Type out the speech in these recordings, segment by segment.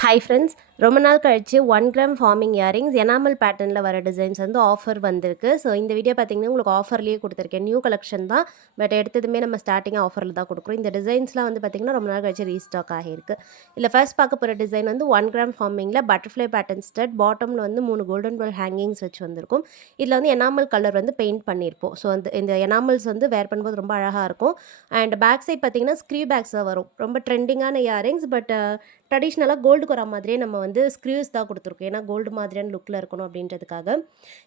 Hi friends, ரொம்ப நாள் கழிச்சு 1 கிராம் ஃபார்மிங் இயரிங்ஸ் எனாமல் பேட்டர்னில் வர டிசைன்ஸ் வந்து ஆஃபர் வந்திருக்கு. ஸோ இந்த வீடியோ பார்த்தீங்கன்னா உங்களுக்கு ஆஃபர்லேயே கொடுத்துருக்கேன். நியூ கலெக்ஷன் தான், பட் எடுத்ததுமே நம்ம ஸ்டார்டிங்காக ஆஃபரில் தான் கொடுக்குறோம். இந்த டிசைன்ஸ்லாம் வந்து பார்த்திங்கன்னா ரொம்ப நாள் கழிச்சு ரீஸ்டாக் ஆகியிருக்கு. இதில் ஃபர்ஸ்ட் பார்க்க போகிற டிசைன் வந்து 1 கிராம் ஃபார்மிங்கில் பட்டர்ஃப்ளை பேட்டர்ன் ஸ்டட், பாட்டமில் வந்து 3 கோல்டன் பால் ஹேங்கிங்ஸ் வச்சு வந்திருக்கும். இதில் வந்து எனாமல் கலர் வந்து பெயிண்ட் பண்ணியிருப்போம். ஸோ இந்த எனாமல்ஸ் வந்து வேர் பண்ணும்போது ரொம்ப அழகாக இருக்கும். அண்ட் பேக் சைட் பார்த்திங்கன்னா ஸ்க்ரீ பேக்ஸ் தான் வரும். ரொம்ப ட்ரெண்டிங்கான இயரிங்ஸ், பட் ட்ரெடிஷ்னலாக கோல்டுக்கு வர மாதிரியே நம்ம வந்து ஸ்க்ரீவ்ஸ் தான் கொடுத்துருக்கோம். ஏன்னா கோல்டு மாதிரியான லுக்கில் இருக்கணும் அப்படின்றதுக்காக.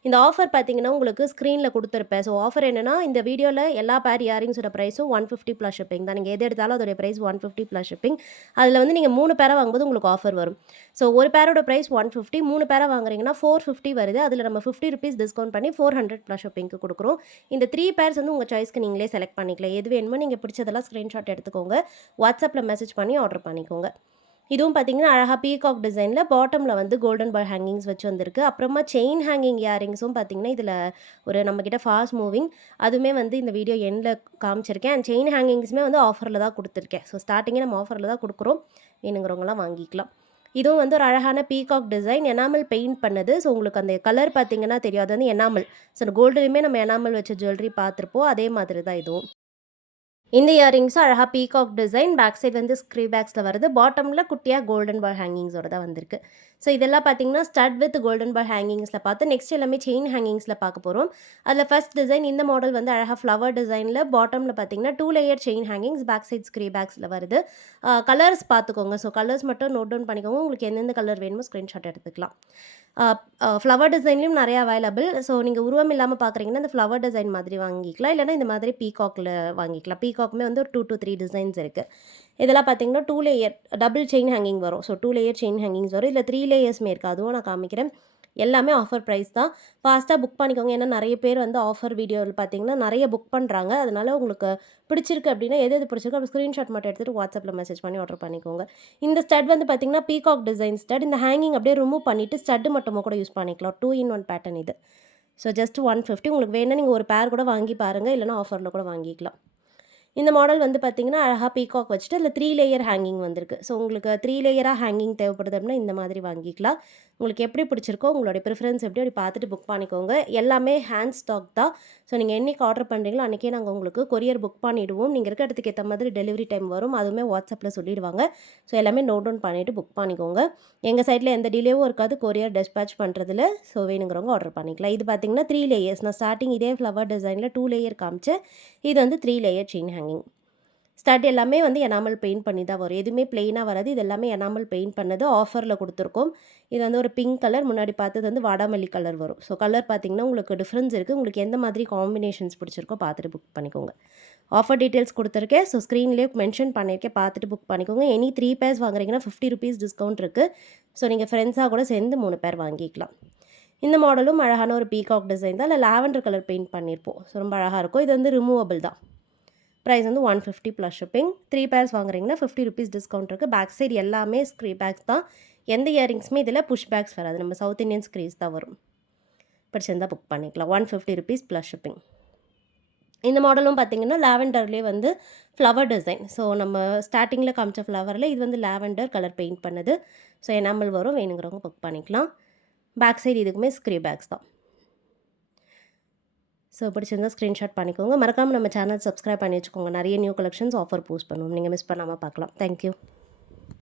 இந்த ஆஃபர் பார்த்தீங்கன்னா உங்களுக்கு ஸ்க்ரீனில் கொடுத்துருப்பேன். ஸோ ஆஃபர் என்னென்னா, இந்த வீடியோவில் எல்லா பேர் இயரிங்ஸோட ப்ரைஸும் 150 ப்ளஸ் ஷிப்பிங் தான். நீங்கள் எது எடுத்தாலும் அதோடைய ப்ரைஸ் 150 ப்ளஸ் ஷிப்பிங். அதில் வந்து நீங்கள் 3 பேராக வாங்கும்போது உங்களுக்கு ஆஃபர் வரும். ஸோ ஒரு பேரோட ப்ரைஸ் 150, 3 பேராக வாங்குறீங்கன்னா 450 வருது. அதில் நம்ம 50 ருபீஸ் டிஸ்கவுண்ட் பண்ணி 400 ப்ளஸ் ஷிப்பிங்க்கு கொடுக்குறோம். இந்த 3 பேர்ஸ் வந்து உங்கள் சாய்ஸ்க்கு நீங்களே செலக்ட் பண்ணிக்கலாம். எது வேணுமோ நீங்கள் பிடிச்சதெல்லாம் ஸ்க்ரீன்ஷாட் எடுத்துக்கோங்க. வாட்ஸ்அப்பில் மெசேஜ் பண்ணி ஆர்டர் பண்ணிக்கோங்க. இதுவும் பார்த்தீங்கன்னா அழகாக பீகாக் டிசைனில் பாட்டமில் வந்து கோல்டன் பால் ஹேங்கிங்ஸ் வச்சு வந்திருக்கு. அப்புறமா செயின் ஹேங்கிங் இயரிங்ஸும் பார்த்தீங்கன்னா இதில் ஒரு நம்மக்கிட்ட ஃபாஸ்ட் மூவிங், அதுவுமே வந்து இந்த வீடியோ எண்டில் காமிச்சிருக்கேன். அண்ட் செயின் ஹேங்கிங்ஸுமே வந்து ஆஃபரில் தான் கொடுத்துருக்கேன். ஸோ ஸ்டார்டிங்கே நம்ம ஆஃபரில் தான் கொடுக்குறோம், வேணுங்கிறவங்களாம் வாங்கிக்கலாம். இதுவும் வந்து ஒரு அழகான பீகாக் டிசைன், எனாமல் பெயிண்ட் பண்ணது. ஸோ உங்களுக்கு அந்த கலர் பார்த்தீங்கன்னா தெரியும், அது வந்து எனாமல். ஸோ கோல்டுலையுமே நம்ம எனாமல் வச்ச ஜுவல்லரி பார்த்துருப்போம், அதே மாதிரி தான் இதுவும். இந்த இயரிங்ஸும் அழகாக பீகாக் டிசைன், பேக் சைட் வந்து ஸ்க்ரீ பேக்ஸில் வருது. பாட்டமில் குட்டியாக கோல்டன் பால் ஹேங்கிங்ஸோட தான் வந்திருக்கு. ஸோ இதெல்லாம் பார்த்தீங்கன்னா ஸ்டட் வித் கோல்டன் பால் ஹேங்கிங்ஸில் பார்த்து, நெக்ஸ்ட் எல்லாமே செயின் ஹேங்கிங்ஸில் பார்க்க போகிறோம். அதில் ஃபர்ஸ்ட் டிசைன் இந்த மாடல் வந்து அழகாக ஃப்ளவர் டிசைனில் பாட்டமில் பார்த்தீங்கன்னா 2 layer chain hangings, back side screw பேக்ஸில் வருது. கலர்ஸ் பார்த்துக்கோங்க. ஸோ கலர்ஸ் மட்டும் நோட் டவுன் பண்ணிக்கோங்க. உங்களுக்கு எந்தெந்த கலர் வேணுமோ ஸ்க்ரீன்ஷாட் எடுத்துக்கலாம். ஃப்ளவர் டிசைன்லையும் நிறையா அவைலபிள். ஸோ நீங்கள் உருவம் இல்லாமல் பார்க்குறீங்கன்னா இந்த ஃப்ளவர் டிசைன் மாதிரி வாங்கிக்கலாம், இல்லைனா இந்த மாதிரி பீகாக்கில் வாங்கிக்கலாம். பீகாக்குமே வந்து ஒரு 2 to 3 டிசைன்ஸ் இருக்குது. இதெல்லாம் பார்த்தீங்கன்னா 2 லேயர் டபுள் செயின் ஹேங்கிங் வரும். ஸோ 2 லேயர் செயின் ஹேங்கிங்ஸ் வரும். இதில் 3 லேயர்ஸுமே இருக்குது, அதுவும் நான் காமிக்கிறேன். எல்லாமே ஆஃபர் ப்ரைஸ் தான். ஃபாஸ்ட்டாக புக் பண்ணிக்கோங்க. ஏன்னா நிறைய பேர் வந்து ஆஃபர் வீடியோவில் பார்த்தீங்கன்னா நிறைய புக் பண்ணுறாங்க. அதனால் உங்களுக்கு பிடிச்சிருக்கு அப்படின்னா, எது எது பிடிச்சிருக்கோ அப்படி ஸ்க்ரீன்ஷாட் மட்டும் எடுத்துகிட்டு வாட்ஸ்அப்பில் மெசேஜ் பண்ணி ஆர்டர் பண்ணிக்கோங்க. இந்த ஸ்டட் வந்து பார்த்தீங்கன்னா பீகாக் டிசைன் ஸ்டட். இந்த ஹேங்கிங் அப்படியே ரிமூவ் பண்ணிவிட்டு ஸ்டட்டு மட்டும் கூட யூஸ் பண்ணிக்கலாம். 2 in 1 பேட்டர்ன் இது. So just 150. உங்களுக்கு வேணும்னா நீங்கள் ஒரு பேர் கூட வாங்கி பாருங்கள், இல்லைனா ஆஃபரில் கூட வாங்கிக்கலாம். இந்த மாடல் வந்து பார்த்திங்கன்னா அழகாக பீகாக் வச்சுட்டு அதில் 3 லேயர் ஹேங்கிங் வந்திருக்கு. ஸோ உங்களுக்கு 3 லேயராக ஹேங்கிங் தேவைப்படுது அப்படின்னா இந்த மாதிரி வாங்கிக்கலாம். உங்களுக்கு எப்படி பிடிச்சிருக்கோ, உங்களுடைய ப்ரிஃபரன்ஸ் எப்படி அப்படி பார்த்துட்டு புக் பண்ணிக்கோங்க. எல்லாமே ஹேண்ட் ஸ்டாக் தான். ஸோ நீங்கள் என்றைக்கு ஆர்டர் பண்ணுறீங்களோ அன்றைக்கே நாங்கள் உங்களுக்கு கொரியர் புக் பண்ணிவிடுவோம். நீங்கள் இருக்க இடத்துக்கு ஏற்ற மாதிரி டெலிவரி டைம் வரும், அதுவுமே வாட்ஸ்அப்பில் சொல்லிடுவாங்க. ஸோ எல்லாமே நோட் டவுன் பண்ணிவிட்டு புக் பண்ணிக்கோங்க. எங்கள் சைடில் எந்த டிலேவும் இருக்காது கொரியர் டிஸ்பேச் பண்ணுறதுல. ஸோ வேணுங்கிறவங்க ஆர்டர் பண்ணிக்கலாம். இது பார்த்திங்கன்னா 3 லேயர்ஸ். நான் ஸ்டார்டிங் இதே ஃப்ளவர் டிசைனில் 2 லேயர் காமிச்சேன். இது வந்து 3 லேயர் செயின் ஹேங்கிங். ஸ்டட் எல்லாமே வந்து எனாமல் பெயிண்ட் பண்ணி தான் வரும். எதுவுமே பிளெயினாக வராது. இது எல்லாமே எனாமல் பெயிண்ட் பண்ணது ஆஃபரில் கொடுத்துருக்கோம். இது வந்து ஒரு பிங்க் கலர், முன்னாடி பார்த்தது வந்து வாடாமல்லி கலர் வரும். ஸோ கலர் பார்த்திங்கன்னா உங்களுக்கு டிஃப்ரென்ஸ் இருக்குது. உங்களுக்கு எந்த மாதிரி காம்பினேஷன்ஸ் பிடிச்சிருக்கோ பார்த்துட்டு புக் பண்ணிக்கோங்க. ஆஃபர் டீட்டெயில்ஸ் கொடுத்துருக்கேன். ஸோ ஸ்க்ரீன்லேயே மென்ஷன் பண்ணியிருக்கேன், பார்த்துட்டு புக் பண்ணிக்கோங்க. எனி 3 பேர்ஸ் வாங்குறீங்கன்னா 50 ருபீஸ் டிஸ்கவுண்ட் இருக்குது. ஸோ நீங்கள் ஃப்ரெண்ட்ஸாக கூட சேர்ந்து 3 பேர் வாங்கிக்கலாம். இந்த மாடலும் அழகான ஒரு பீகாக் டிசைன் தான். இல்லை லாவெண்டர் கலர் பெயிண்ட் பண்ணியிருப்போம். ஸோ ரொம்ப அழகாக இருக்கும். இது வந்து ரிமூவபிள் தான். ப்ரைஸ் வந்து 150 ப்ளஸ் ஷிப்பிங். 3 பேர்ஸ் வாங்குறீங்கன்னா 50 ருபீஸ் டிஸ்கவுண்ட் இருக்குது. பேக் சைடு எல்லாமே ஸ்க்ரீ பேக்ஸ் தான். எந்த இயரிங்ஸுமே இதில் புஷ் பேக்ஸ் வராது. நம்ம சவுத் இந்தியன் ஸ்க்ரீஸ் தான் வரும். பிடிச்சிருந்தால் புக் பண்ணிக்கலாம். 150 ருபீஸ் ப்ளஸ் ஷிப்பிங். இந்த மாடலும் பார்த்திங்கன்னா லாவெண்டர்லேயே வந்து ஃப்ளவர் டிசைன். ஸோ நம்ம ஸ்டார்டிங்கில் காமிச்ச ஃப்ளவரில் இது வந்து லாவெண்டர் கலர் பெயிண்ட் பண்ணது. ஸோ எனாமல் வரும், வேணுங்கிறவங்க புக் பண்ணிக்கலாம். பேக் சைடு இதுக்குமே ஸ்க்ரீ பேக்ஸ் தான். ஸோ பிடிச்சிருந்தால் ஸ்க்ரீன்ஷாட் பண்ணிக்கோங்க. மறக்காமல் நம்ம சேனல் சப்ஸ்கிரைப் பண்ணி வச்சுக்கோங்க. நிறைய நியூ கலெக்ஷன்ஸ் ஆஃபர் போஸ்ட் பண்ணுவோம், நீங்கள் மிஸ் பண்ணாமல் பார்க்கலாம். தேங்க்யூ.